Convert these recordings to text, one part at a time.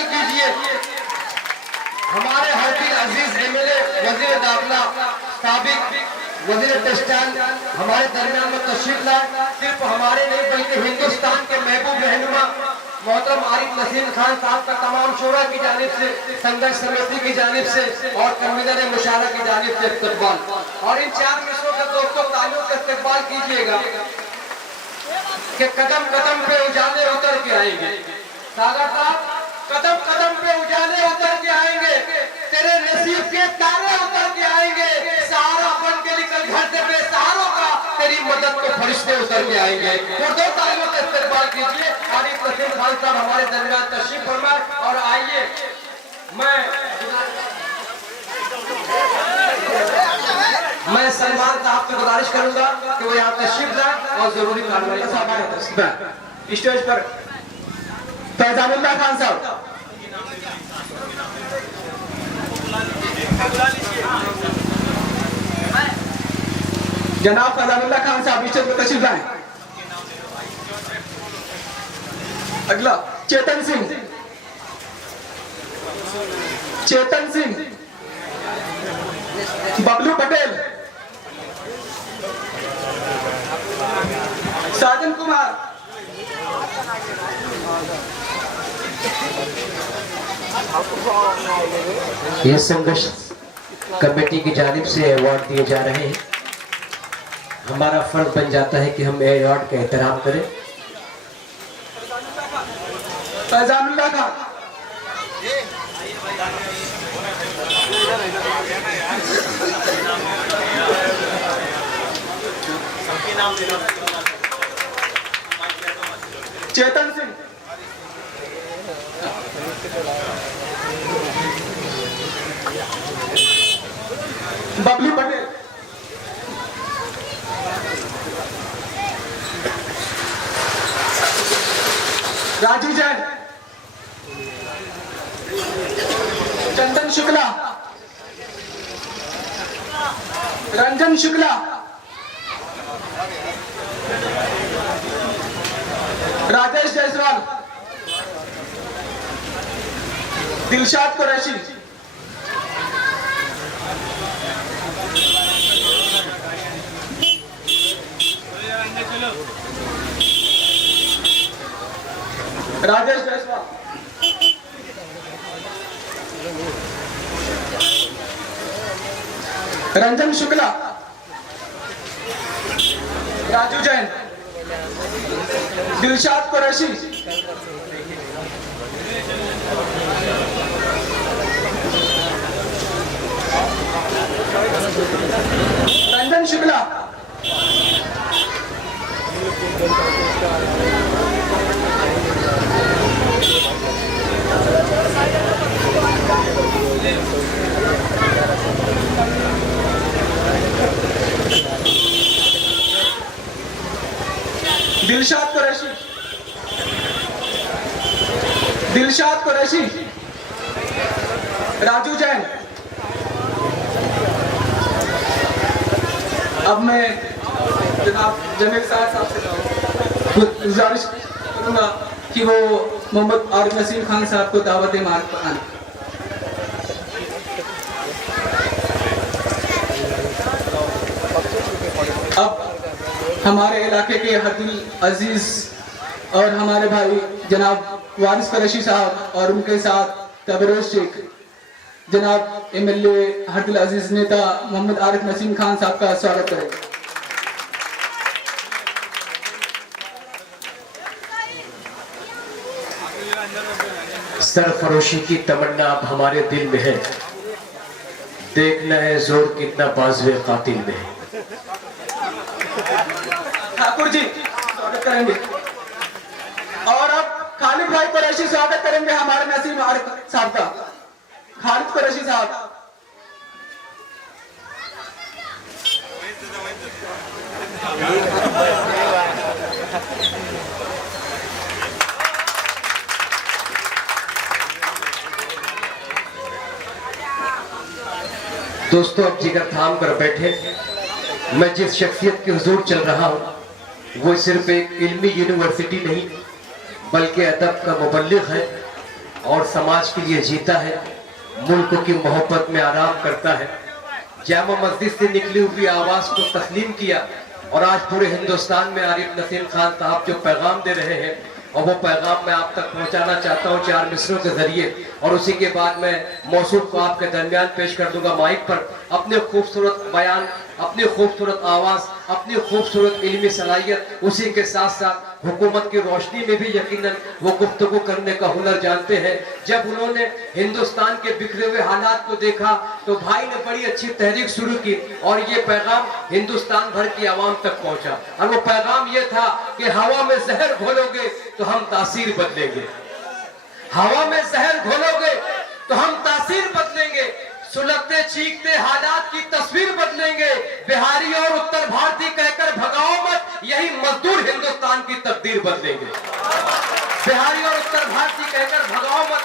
इस्तकबाल कीजिए हमारे हरदिल अजीज एमएलए वजीर दाखिला साबिक वजीर टेक्सटाइल हमारे दरमियान में तशरीफ लाए। सिर्फ हमारे नहीं बल्कि हिंदुस्तान के महबूब रहनुमा मोहतरम आरिफ नसीम खान साहब का तमाम शोरा की जानिब से, संघर्ष समिति की जानिब से और कन्वीनर मुशारा की जानिब से इस्तकबाल। और इन 4 मिसरों के दोस्तों ताल्लुक का इस्तकबाल कीजिएगा कि कदम कदम पे उजाले उतर के आएंगे। सागर साहब, कदम कदम पे उजाले उतर के आएंगे, तेरे नसीब के तारे उतर के आएंगे। सहारा बन के निकल घर से बेसहारों का, तेरी मदद को फरिश्ते उतर के आएंगे। उर्दू तालियों का इस्तेमाल कीजिए। आरिफ नसीम खान साहब हमारे दरमियान तशरीफ फरमाए। और आइए मैं सलमान साहब से गुजारिश करूंगा कि वो यहाँ तशरीफ लाए और जरूरी कार्रवाई स्टेज पर फैजानुल्लाह खान साहब। जनाब फैजानुल्लाह खान साहब स्टेज पर तशरीफ लाए। अगला चेतन सिंह, चेतन सिंह, बबलू पटेल, साजन कुमार, ये संघर्ष कमेटी की जानिब से अवार्ड दिए जा रहे हैं। हमारा फर्ज बन जाता है कि हम अवार्ड का एहतराम करें। फैजानुल्लाह खान, चेतन सिंह, बबलू पटेल, राजू जैन, चंदन शुक्ला, रंजन शुक्ला, राजेश जायसवाल, दिलशाद कुरैशी, राजेश जायसवाल, रंजन शुक्ला, राजू जैन, दिलशाद कुरैशी, रंजन शुक्ला, दिलशाद कुरैशी, दिलशाद कुरैशी, राजू जैन। अब मैं जनाब जमील साहब से गुजारिश करूंगा कि वो मोहम्मद आरिफ नसीम खान साहब को दावत मार्ग पर आने। अब हमारे इलाके के हरदिल अजीज और हमारे भाई जनाब वारिस कुरैशी साहब और उनके साथ तबरेज शेख, जनाब एमएलए हरदिल अजीज नेता मोहम्मद आरिफ नसीम खान साहब का स्वागत करें। सरफरोशी की तमन्ना अब हमारे दिल में है, देखना है जोर कितना बाजुए कातिल में है। ठाकुर जी स्वागत करेंगे। और अब खालिद भाई कुरैशी स्वागत करेंगे हमारे नसीम आरिफ साहब का। खालिद कुरैशी साहब। दोस्तों अब जिगर थाम कर बैठे। मैं जिस शख्सियत के हुजूर चल रहा हूँ वो सिर्फ एक इल्मी यूनिवर्सिटी नहीं बल्कि अदब का मुबल्लिग है। और समाज के लिए जीता है, मुल्क की मोहब्बत में आराम करता है। जामा मस्जिद से निकली हुई आवाज को तस्लीम किया और आज पूरे हिंदुस्तान में आरिफ नसीम खान साहब जो पैगाम दे रहे हैं और वो पैगाम मैं आप तक पहुंचाना चाहता हूं 4 मिसरों के जरिए, और उसी के बाद मैं मौसूफ को आपके दरमियान पेश कर दूंगा माइक पर। अपने खूबसूरत बयान, अपनी खूबसूरत आवाज, अपनी खूबसूरत इल्मी सलाहियत, उसी के साथ साथ हुकूमत की रोशनी में भी यकीनन वो गुफ्तगू करने का हुनर जानते हैं। जब उन्होंने हिंदुस्तान के बिखरे हुए हालात को देखा तो भाई ने बड़ी अच्छी तहरीक शुरू की और ये पैगाम हिंदुस्तान भर की आवाम तक पहुंचा। और वो पैगाम ये था कि हवा में जहर घोलोगे तो हम तासीर बदलेंगे, हवा में जहर घोलोगे तो हम तासीर बदलेंगे, सुलगते चीखते हालात की तस्वीर बदलेंगे, बिहारी और उत्तर भारतीय कहकर भगाओ मत, यही मजदूर हिंदुस्तान की तकदीर बदलेंगे। बिहारी और उत्तर भारतीय कहकर भगाओ मत,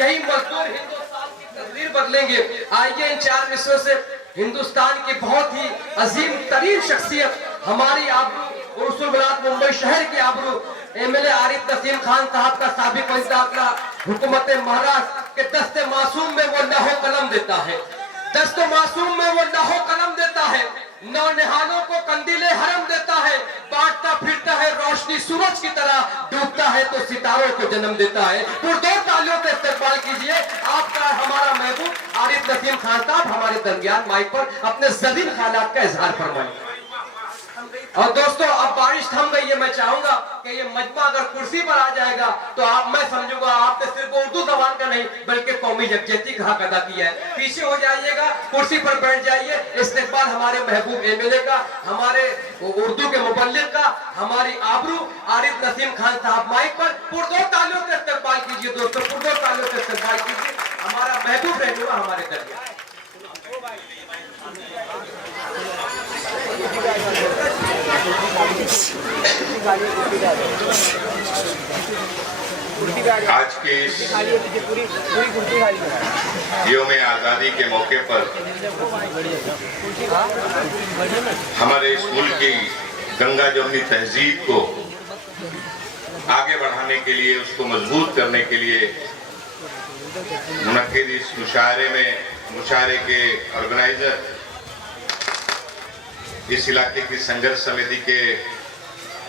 यही मजदूर हिंदुस्तान की तकदीर बदलेंगे। आइए इन 4 मिसरों से हिंदुस्तान की बहुत ही अजीम तरीन शख्सियत, हमारी आबरू और उसूल मुंबई शहर की आबरू एमएलए आरिफ नसीम खान साहब का साबिक दाखिला हुकूमत महाराष्ट्र के दस्ते मासूम में वो लहो कलम देता है, दस्ते मासूम में वो लहो कलम देता है, नौनिहालों को कंदीले हरम देता है, बांटता फिरता है रोशनी सूरज की तरह, डूबता है तो सितारों को जन्म देता है। पुरजोर तालियों से इस्तेमाल कीजिए आपका हमारा महबूब आरिफ नसीम खान साहब हमारे दरमियान माइक पर अपने जदीद ख्यालात का इजहार फरमाएं। और दोस्तों अब बारिश थम गई है, मैं चाहूंगा कि ये मजमा अगर कुर्सी पर आ जाएगा तो मैं समझूंगा आपने सिर्फ उर्दू जबान का नहीं बल्कि कौमी यकजहती का हक अदा किया है। पीछे हो जाइएगा, कुर्सी पर बैठ जाइए। इस्तेकबाल हमारे महबूब एमएलए का, हमारे उर्दू के मुबल्लिग का, हमारी आबरू आरिफ नसीम खान साहब माइक पर पुरजोर तालियों से इस्तेकबाल कीजिए। दोस्तों पुरजोर तालियों से इस्तेकबाल कीजिए हमारा महबूब रहनुमा हमारे दरमियान। आज के इस यौम आज़ादी के मौके पर हमारे इस मुल्क की गंगा जमुनी तहजीब को आगे बढ़ाने के लिए, उसको मजबूत करने के लिए मुनक्किद इस मुशायरे के ऑर्गेनाइजर, इस इलाके की संघर्ष समिति के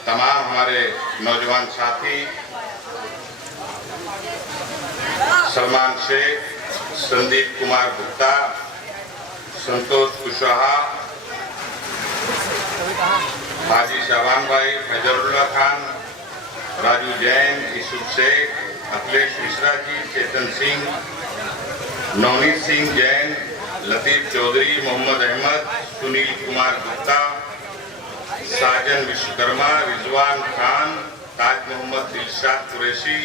तमाम हमारे नौजवान साथी सलमान शेख, संदीप कुमार गुप्ता, संतोष कुशवाहा, हाजी शाबान भाई, फैजरुल्लाह खान, राजू जैन, यूसुफ शेख, अखिलेश मिश्रा जी, चेतन सिंह, नवनीत सिंह जैन, लतीफ चौधरी, मोहम्मद अहमद, सुनील कुमार गुप्ता, साजन विश्वकर्मा, रिजवान खान, ताज मोहम्मद दिलशाद कुरैशी,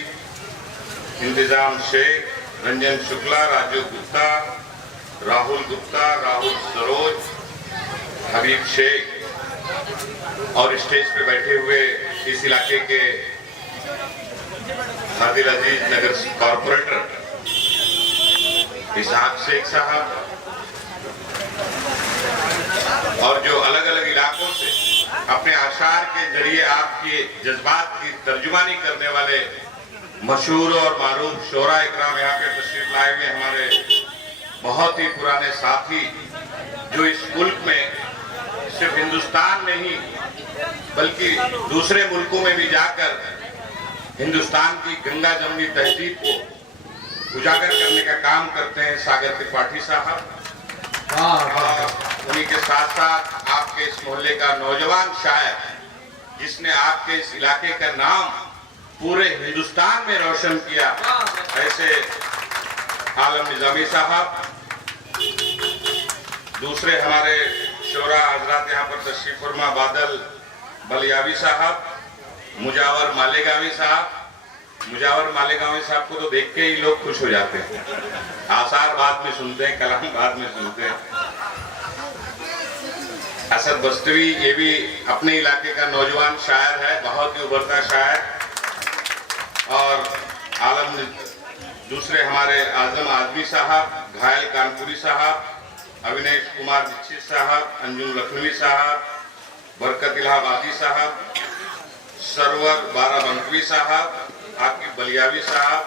इंतजाम शेख, रंजन शुक्ला, राजू गुप्ता, राहुल गुप्ता, राहुल सरोज, हबीब शेख और स्टेज पे बैठे हुए इस इलाके के आदिल अजीज नगर कॉर्पोरेटर इसहाक शेख साहब और जो अलग अलग इलाकों से अपने आशार के जरिए आपके जज्बात की तर्जुमानी करने वाले मशहूर और मारूफ शोरा इकराम यहाँ पे तशरीफ लाए हुए हमारे बहुत ही पुराने साथी, जो इस मुल्क में सिर्फ हिंदुस्तान में ही बल्कि दूसरे मुल्कों में भी जाकर हिंदुस्तान की गंगा जमुनी तहजीब को उजागर करने का काम करते हैं, सागर त्रिपाठी साहब। उन्हीं के साथ साथ आपके इस मोहल्ले का नौजवान शायर जिसने आपके इस इलाके का नाम पूरे हिंदुस्तान में रोशन किया, ऐसे आलम निजामी साहब। दूसरे हमारे शोरा हजरात यहाँ पर तशरीफ फरमा बादल बलियावी साहब, मुजावर मालेगावी साहब। मुजावर मालेगावी साहब को तो देख के ही लोग खुश हो जाते हैं, आसार बाद में सुनते हैं, कलाम बाद में सुनते हैं। असद बस्तवी, ये भी अपने इलाके का नौजवान शायर है, बहुत ही उभरता शायर। और आलम दूसरे हमारे आजम आदमी साहब, घायल कानपुरी साहब, अविनेश कुमार दीक्षित साहब, अंजुम लखनवी साहब, बरकत इलाहाबादी साहब, सरवर बाराबंकवी साहब, आकिब बलियावी साहब,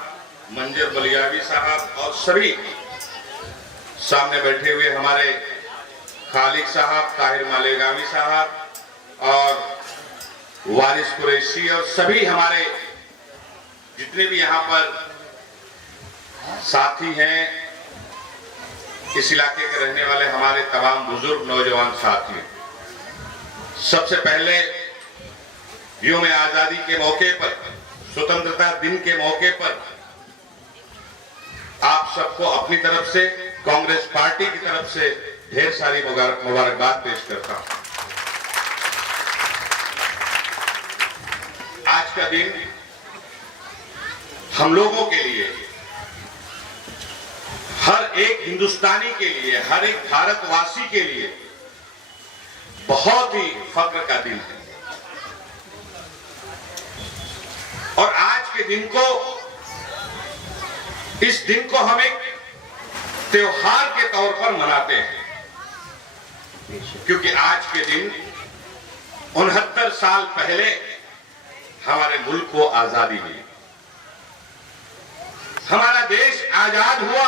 मंजर बलियावी साहब और सभी सामने बैठे हुए हमारे खालिक साहब, ताहिर मालेगामी साहब और वारिस कुरैशी और सभी हमारे जितने भी यहाँ पर साथी हैं, इस इलाके के रहने वाले हमारे तमाम बुजुर्ग नौजवान साथी, सबसे पहले यौम आजादी के मौके पर, स्वतंत्रता दिन के मौके पर आप सबको अपनी तरफ से, कांग्रेस पार्टी की तरफ से ढेर सारी मुबारकबाद पेश करता हूं। आज का दिन हम लोगों के लिए, हर एक हिंदुस्तानी के लिए, हर एक भारतवासी के लिए बहुत ही फख्र का दिन है। और आज के दिन को, इस दिन को हम एक त्योहार के तौर पर मनाते हैं, क्योंकि आज के दिन 69 साल पहले हमारे मुल्क को आजादी मिली, हमारा देश आजाद हुआ।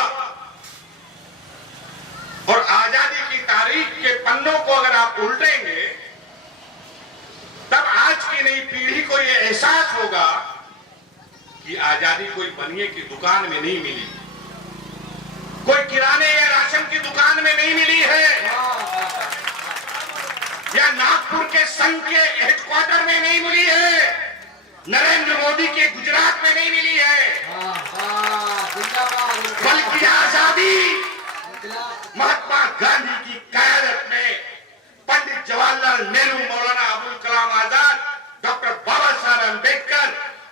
और आजादी की तारीख के पन्नों को अगर आप उल्टेंगे, तब आज की नई पीढ़ी को यह एहसास होगा कि आजादी कोई बनिए की दुकान में नहीं मिली, कोई किराने या राशन की दुकान में नहीं मिली है, या नागपुर के संघ के हेडक्वार्टर में नहीं मिली है, नरेंद्र मोदी के गुजरात में नहीं मिली है, बल्कि आजादी महात्मा गांधी की क़यादत में पंडित जवाहरलाल नेहरू, मौलाना अबुल कलाम आजाद, डॉक्टर बाबा साहब अम्बेडकर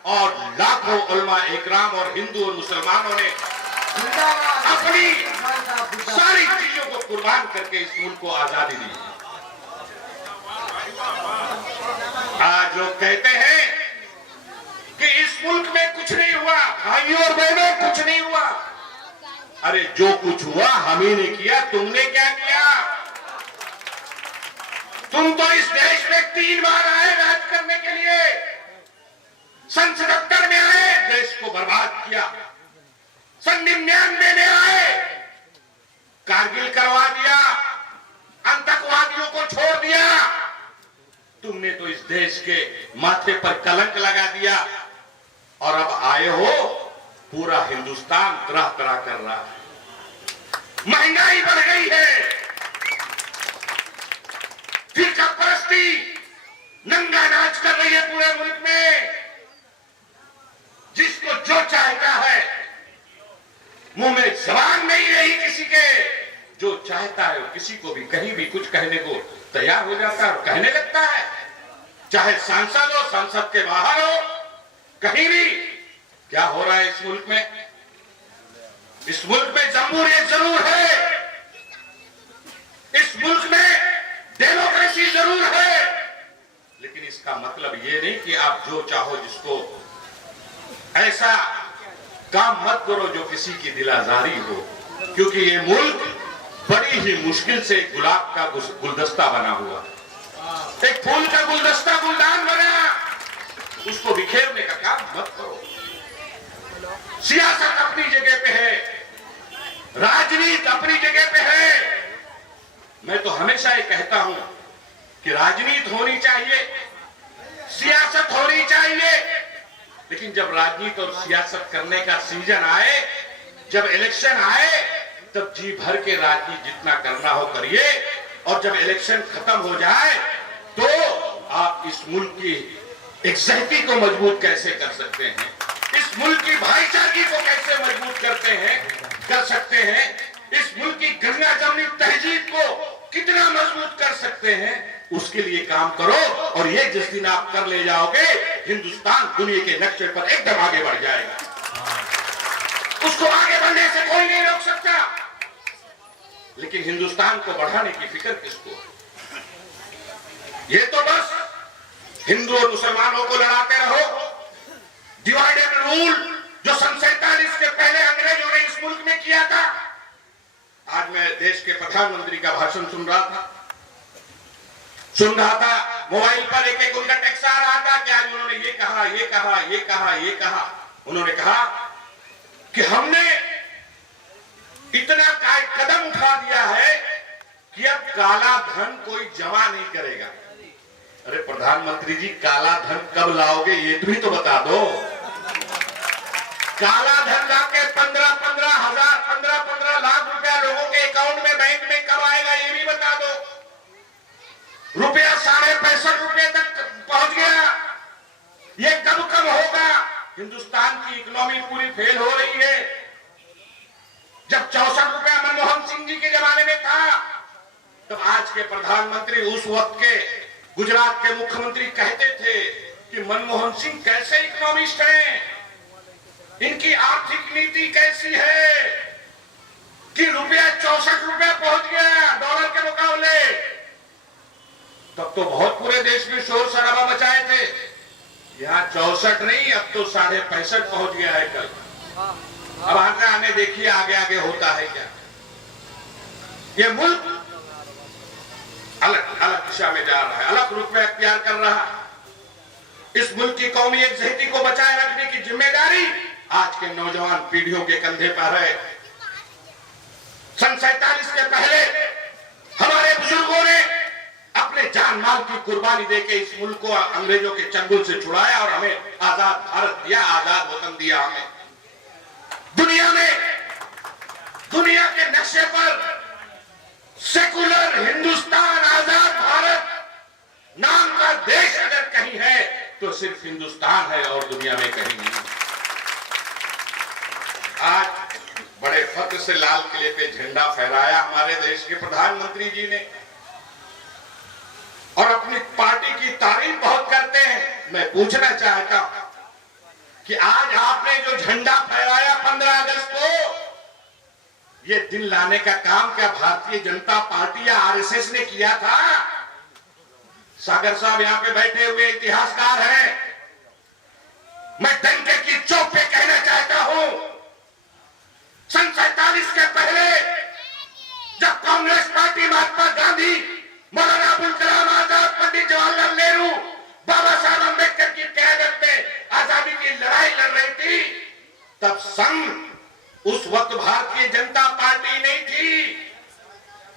और लाखों उलमा इकराम और हिंदू और मुसलमानों ने अपनी सारी चीजों को कुर्बान करके इस मुल्क को आजादी दी। आज लोग कहते हैं कि इस मुल्क में कुछ नहीं हुआ, भाइयों और बहनों कुछ नहीं हुआ। अरे जो कुछ हुआ हम ही ने किया, तुमने क्या किया? तुम तो इस देश में 3 बार आए राज करने के लिए, सन 77 में आए, देश को बर्बाद किया, सन 99 में आए, कारगिल करवा दिया, आतंकवादियों को छोड़ दिया। तुमने तो इस देश के माथे पर कलंक लगा दिया, और अब आए हो, पूरा हिंदुस्तान तरह तरह कर रहा है, महंगाई बढ़ गई है, फिरका परस्ती नंगा नाच कर रही है पूरे मुल्क में, जिसको जो चाहता है, मुंह में जबान नहीं रही किसी के, जो चाहता है किसी को भी कहीं भी कुछ कहने को तैयार हो जाता है और कहने लगता है, चाहे सांसद हो, संसद के बाहर हो, कहीं भी। क्या हो रहा है इस मुल्क में? इस मुल्क में जमहूरियत जरूर है, इस मुल्क में डेमोक्रेसी जरूर है, लेकिन इसका मतलब ये नहीं कि आप जो चाहो जिसको ऐसा काम मत करो जो किसी की दिल आजारी हो, क्योंकि ये मुल्क बड़ी ही मुश्किल से गुलाब का गुलदस्ता बना हुआ, एक फूल का गुलदस्ता गुलदान बना, उसको बिखेरने का काम मत करो। सियासत अपनी जगह पे है, राजनीति अपनी जगह पे है। मैं तो हमेशा ये कहता हूं कि राजनीति होनी चाहिए, सियासत होनी चाहिए, लेकिन जब राजनीति और सियासत करने का सीजन आए, जब इलेक्शन आए, तब जी भर के राजनीति जितना करना हो करिए, और जब इलेक्शन खत्म हो जाए तो आप इस मुल्क की एकजुटता को मजबूत कैसे कर सकते हैं, इस मुल्क की भाईचारगी को कैसे मजबूत कर सकते हैं, इस मुल्क की गंगा जमनी तहजीब को कितना मजबूत कर सकते हैं, उसके लिए काम करो। और ये जिस दिन आप कर ले जाओगे, हिंदुस्तान दुनिया के नक्शे पर एकदम आगे बढ़ जाएगा, उसको आगे बढ़ने से कोई नहीं रोक सकता। लेकिन हिंदुस्तान को बढ़ाने की फिक्र किसको? ये तो बस हिंदू और मुसलमानों को लड़ाते रहो, डिवाइड एंड रूल जो सन 47 के पहले अंग्रेजों ने इस मुल्क में किया था। आज मैं देश के प्रधानमंत्री का भाषण सुन रहा था, मोबाइल पर एक उनका टेक्स्ट आ रहा था कि आज उन्होंने ये कहा, ये कहा, ये कहा, ये कहा। उन्होंने कहा कि हमने इतना कदम उठा दिया है कि अब काला धन कोई जमा नहीं करेगा। अरे प्रधानमंत्री जी, काला धन कब लाओगे ये तो बता दो। काला धन लाके 15 लाख रुपया लोगों के अकाउंट में बैंक में कब आएगा ये भी बता दो। रुपया 65.5 तक पहुंच गया, ये कब होगा? हिंदुस्तान की इकोनॉमी पूरी फेल हो रही है। जब 64 रुपया मनमोहन सिंह जी के जमाने में था, तब आज के प्रधानमंत्री, उस वक्त के गुजरात के मुख्यमंत्री कहते थे कि मनमोहन सिंह कैसे इकोनॉमिस्ट हैं, इनकी आर्थिक नीति कैसी है कि रुपया 64 रुपया पहुंच गया डॉलर के मुकाबले। तब तो बहुत पूरे देश में शोर शराबा मचाए थे। यहाँ 64 नहीं, अब तो 65.5 पहुंच गया है कल। अब आने देखिए आगे आगे होता है क्या। ये मुल्क अलग अलग दिशा में जा रहा है, अलग रुख में अख्तियार कर रहा है। इस मुल्क की कौमी एकजुटता को बचाए रखने की जिम्मेदारी आज के नौजवान पीढ़ियों के कंधे पर है। सन 47 के पहले हमारे बुजुर्गों ने अपने जान माल की कुर्बानी देके इस मुल्क को अंग्रेजों के चंगुल से छुड़ाया और हमें आजाद भारत दिया, आजाद वतन दिया हमें। दुनिया के नक्शे पर सेकुलर हिंदुस्तान, आजाद भारत नाम का देश अगर कहीं है तो सिर्फ हिंदुस्तान है और दुनिया में कहीं नहीं। आज बड़े फख्र से लाल किले पे झंडा फहराया हमारे देश के प्रधानमंत्री जी ने और अपनी पार्टी की तारीफ बहुत करते हैं। मैं पूछना चाहता हूं कि आज आपने जो झंडा फहराया 15 अगस्त को, ये दिन लाने का काम क्या भारतीय जनता पार्टी या आरएसएस ने किया था? सागर साहब यहाँ पे बैठे हुए इतिहासकार हैं। मैं डंके की चौक पे कहना चाहता हूं, सन 47 के पहले जब कांग्रेस पार्टी, महात्मा गांधी, मौलाना अबुल कलाम आजाद, पंडित जवाहरलाल नेहरू, बाबा साहब अम्बेडकर की क़यादत में आजादी की लड़ाई लड़ रही थी, तब संघ उस वक्त भारतीय जनता पार्टी नहीं थी,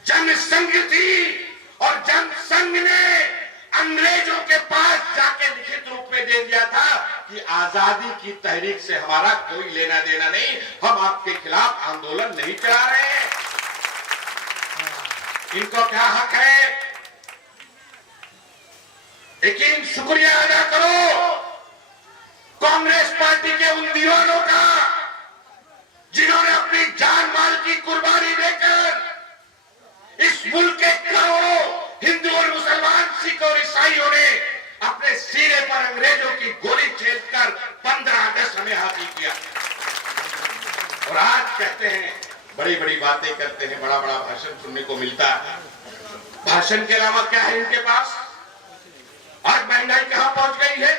जनसंघ थी। और जनसंघ ने अंग्रेजों के पास जाके लिखित रूप में दे दिया था कि आजादी की तहरीक से हमारा कोई लेना देना नहीं, हम आपके खिलाफ आंदोलन नहीं चला रहे हैं। इनको क्या हक है? लेकिन शुक्रिया अदा करो कांग्रेस पार्टी के उन दीवानों का जिन्होंने अपनी जान माल की कुर्बानी देकर इस मुल्क के करोड़ों हिंदू और मुसलमान, सिख और ईसाइयों ने अपने सीने पर अंग्रेजों की गोली छेदकर 15 अगस्त हमें हासिल किया। और आज कहते हैं, बड़ी बड़ी बातें करते हैं, बड़ा बड़ा भाषण सुनने को मिलता है। भाषण के अलावा क्या है इनके पास? आज महंगाई कहां पहुंच गई है,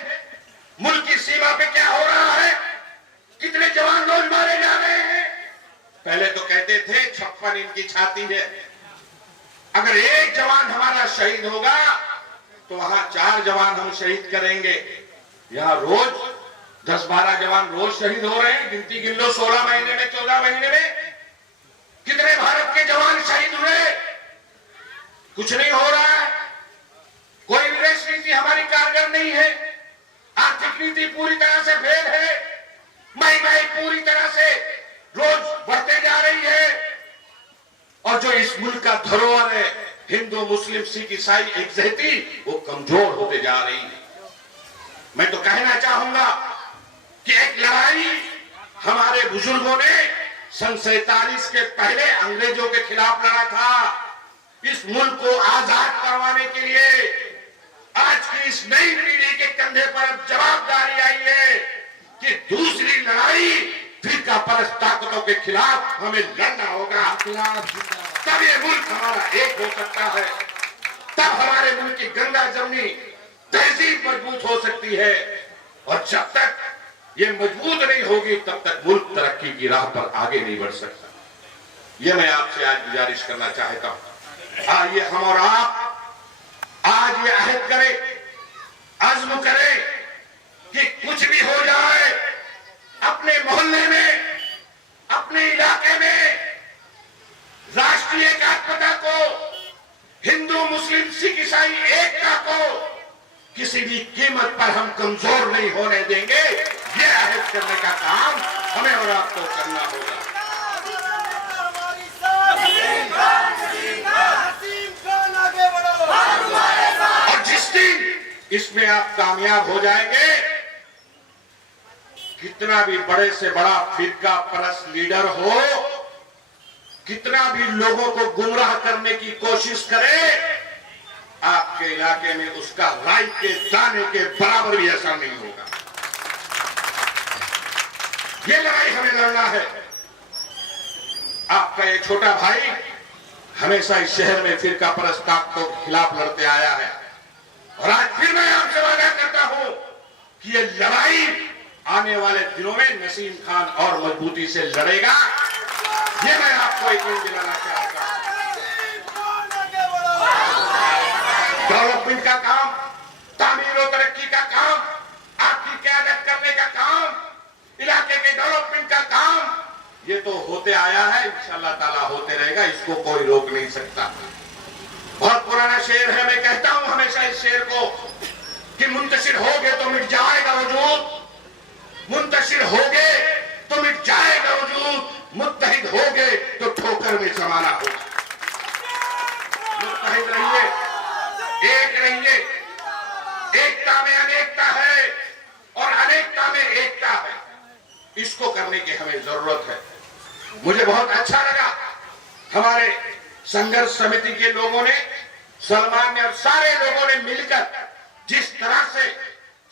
मुल्क की सीमा पे क्या हो रहा है, कितने जवान रोज मारे जा रहे हैं। पहले तो कहते थे 56 इनकी छाती है, अगर एक जवान हमारा शहीद होगा तो वहां 4 जवान हम शहीद करेंगे। यहां रोज 10-12 जवान रोज शहीद हो रहे हैं। गिनती गिन लो, 16 महीने में, 14 महीने में कितने भारत के जवान शहीद हुए? कुछ नहीं हो रहा है। कोई विदेश नीति हमारी कारगर नहीं है, आर्थिक नीति पूरी तरह से फेल है, महंगाई पूरी तरह से रोज बढ़ते जा रही है। और जो इस मुल्क का धरोहर है, हिंदू, मुस्लिम, सिख, ईसाई एकजुटता, वो कमजोर होते जा रही है। मैं तो कहना चाहूंगा कि एक लड़ाई हमारे बुजुर्गों ने सन 47 के पहले अंग्रेजों के खिलाफ लड़ा था। इस मुल्क को आजाद करवाने के लिए आज की इस नई पीढ़ी के कंधे पर जवाबदारी आई है कि दूसरी लड़ाई फिरका परस्त ताकतों के खिलाफ हमें लड़ना होगा। तब ये मुल्क हमारा एक हो सकता है, तब हमारे मुल्क की गंगा जमनी तहजीब मजबूत हो सकती है। और जब तक ये मजबूत नहीं होगी तब तक मुल्क तरक्की की राह पर आगे नहीं बढ़ सकता। ये मैं आपसे आज गुजारिश करना चाहता हूं। आइए हम और आप आज ये अहद करें, अज़्म करें कि कुछ भी हो जाए, अपने मोहल्ले में मुस्लिम सिख ईसाई एकता को किसी भी कीमत पर हम कमजोर नहीं होने देंगे। ये अहद करने का काम हमें और आपको करना होगा। और जिस दिन इसमें आप कामयाब हो जाएंगे, कितना भी बड़े से बड़ा फिरका परस्त लीडर हो, कितना भी लोगों को गुमराह करने की कोशिश करे, आपके इलाके में उसका राई के दाने के बराबर भी असर नहीं होगा। ये लड़ाई हमें लड़ना है। आपका ये छोटा भाई हमेशा इस शहर में फिरका परस्त ताकतों के खिलाफ लड़ते आया है, और आज फिर मैं आपसे वादा करता हूं कि ये लड़ाई आने वाले दिनों में नसीम खान और मजबूती से लड़ेगा। ये मैं आपको यकीन दिलाना चाहता हूं। डेवलपमेंट का काम, तामीर और तरक्की का काम, आपकी क़यादत करने का काम, इलाके के डेवलपमेंट का काम, ये तो होते आया है, इंशाअल्लाह ताला होते रहेगा। इसको कोई रोक नहीं सकता। बहुत पुराना शेर है, मैं कहता हूं हमेशा इस शेर को कि मुंतशिर होगे तो मिट जाएगा वजूद, मुंतशिर होगे तो मिट जाएगा वजूद, मुत्तहिद होगे तो ठोकर में जमाना होगा। मुत्तहिद रहिए, एक रहिए। एकता में अनेकता है और अनेकता में एकता है। इसको करने की हमें जरूरत है। मुझे बहुत अच्छा लगा हमारे संघर्ष समिति के लोगों ने, सलमान ने और सारे लोगों ने मिलकर जिस तरह से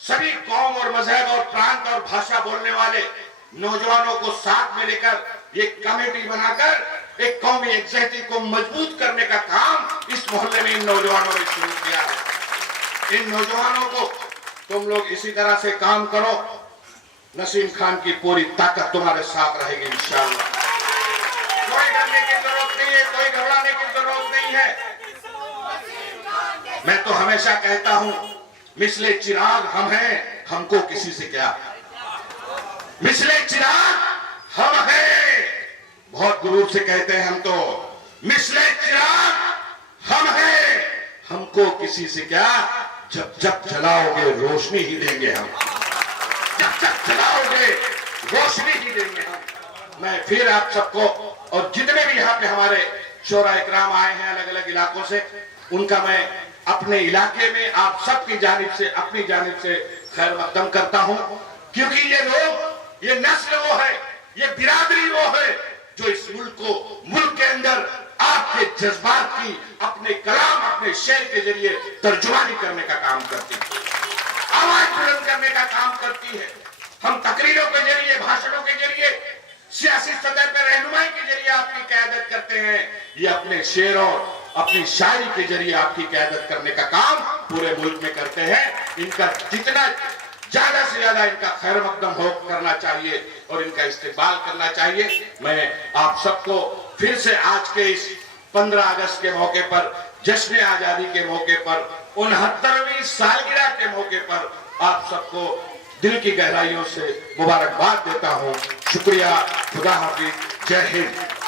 सभी कौम और मजहब और प्रांत और भाषा बोलने वाले नौजवानों को साथ में लेकर ये कमेटी बनाकर एक कौमी एग्जीक्यूटिव को मजबूत करने का काम इस मोहल्ले में इन नौजवानों ने शुरू किया है। इन नौजवानों को तुम लोग इसी तरह से काम करो, नसीम खान की पूरी ताकत तुम्हारे साथ रहेगी इंशाअल्लाह। कोई डरने की जरूरत नहीं है, कोई घबराने की जरूरत नहीं है। मैं तो हमेशा कहता हूं, मिसले चिराग हम हैं, हमको किसी से क्या। मिसले चिराग हम हैं, बहुत गुरूर से कहते हैं हम तो, मिसले चिराग हम हैं, हमको किसी से क्या। जब जब जलाओगे रोशनी ही देंगे हम, जब जब जलाओगे रोशनी ही देंगे हम। मैं फिर आप सबको और जितने भी यहाँ पे हमारे शोरा इकराम आए हैं अलग अलग इलाकों से, उनका मैं अपने इलाके में आप सबकी जानिब से, अपनी जानिब से खैर मकदम करता हूं। क्योंकि ये लोग, ये नस्ल वो है, ये बिरादरी वो है जो इस मुल्क को, मुल्क के अंदर आपके जज्बात की अपने कलाम, अपने शेर के जरिए तर्जुमानी करने का काम करती है, आवाज बुलंद करने का काम करती है। हम तकरीरों के जरिए, भाषणों के जरिए, सियासी सतह पर रहनुमाई के जरिए आपकी क़यादत करते हैं। ये अपने शेर और अपनी शायरी के जरिए आपकी क़यादत करने का काम पूरे मुल्क में करते हैं। इनका जितना ज्यादा से ज्यादा इनका खैर मकदम हो करना चाहिए और इनका इस्तेमाल करना चाहिए। मैं आप सबको फिर से आज के इस 15 अगस्त के मौके पर, जश्न आजादी के मौके पर, 69वीं सालगिरह के मौके पर आप सबको दिल की गहराइयों से मुबारकबाद देता हूँ। शुक्रिया, खुदा हाफिज, जय हिंद।